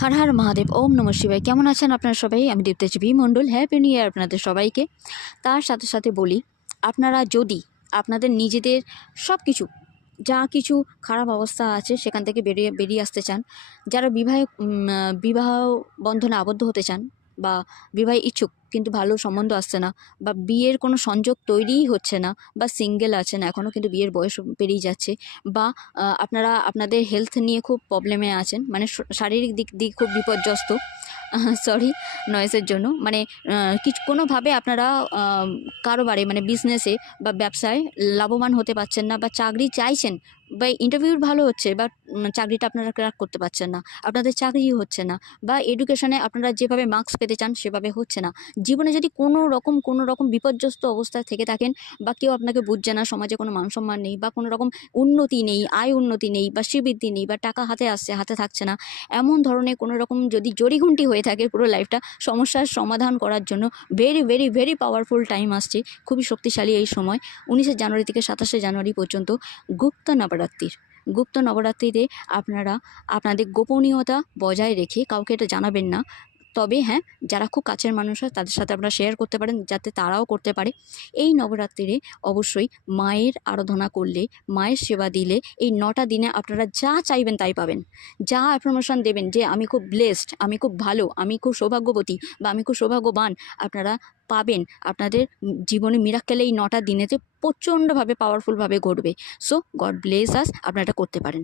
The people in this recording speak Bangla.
হর হর মহাদেব, ওম নমঃ শিবায়। কেমন আছেন আপনারা সবাই? আমি দীপ্তেজ ভি মণ্ডল। হ্যাপি নিউ ইয়ার আপনাদের সবাইকে। তার সাথে সাথে বলি, আপনারা যদি আপনাদের নিজেদের সব কিছু, যা কিছু খারাপ অবস্থা আছে সেখান থেকে বেরিয়ে আসতে চান, যারা বিবাহ বন্ধনে আবদ্ধ হতে চান বা বিবাহে ইচ্ছুক কিন্তু ভালো সম্বন্ধ আসছে না, বা বিয়ের কোনো সংযোগ তৈরিই হচ্ছে না, বা সিঙ্গেল আছেন এখনও কিন্তু বিয়ের বয়স পেরিয়ে যাচ্ছে, বা আপনারা আপনাদের হেলথ নিয়ে খুব প্রবলেমে আছেন, মানে শারীরিক দিক দিয়ে খুব বিপর্যস্ত। সরি নয়েসের জন্য। মানে কিছু কোনোভাবে আপনারা কারোবারে মানে বিজনেসে বা ব্যবসায় লাভবান হতে পারছেন না, বা চাকরি চাইছেন, বা ইন্টারভিউ ভালো হচ্ছে, বা চাকরিটা আপনারা ক্র্যাক করতে পারছেন না, আপনাদের চাকরিই হচ্ছে না, বা এডুকেশনে আপনারা যেভাবে মার্কস পেতে চান সেভাবে হচ্ছে না। জীবনে যদি কোনো রকম বিপর্যস্ত অবস্থায় থেকে থাকেন, বা কেউ আপনাকে বুঝছে না, সমাজে কোনো মান সম্মান নেই, বা কোনো রকম উন্নতি নেই, আয় উন্নতি নেই, বা শ্রীবৃদ্ধি নেই, বা টাকা হাতে আসছে হাতে থাকছে না, এমন ধরনের কোনো রকম যদি জড়িঘুঁটি হয়ে থাকে পুরো লাইফটা, সমস্যার সমাধান করার জন্য very very very powerful time আসছে, খুবই শক্তিশালী এই সময়। 19শে জানুয়ারি থেকে 27শে জানুয়ারি পর্যন্ত গুপ্ত নবরাত্রিতে আপনারা আপনাদের গোপনীয়তা বজায় রেখে কাউকে এটা জানাবেন না। তবে হ্যাঁ, যারা খুব কাছের মানুষ হয় তাদের সাথে আপনারা শেয়ার করতে পারেন, যাতে তারাও করতে পারে। এই নবরাত্রিরে অবশ্যই মায়ের আরাধনা করলে, মায়ের সেবা দিলে এই 9টা দিনে আপনারা যা চাইবেন তাই পাবেন। যা অ্যাফার্মেশন দেবেন যে আমি খুব ব্লেসড, আমি খুব ভালো, আমি খুব সৌভাগ্যবতী, বা আমি খুব সৌভাগ্যবান, আপনারা পাবেন। আপনাদের জীবনে মিরাক্কেল এই 9টা দিনেতে প্রচণ্ডভাবে পাওয়ারফুলভাবে ঘটবে। সো গড ব্লেস আস, আপনারা এটা করতে পারেন।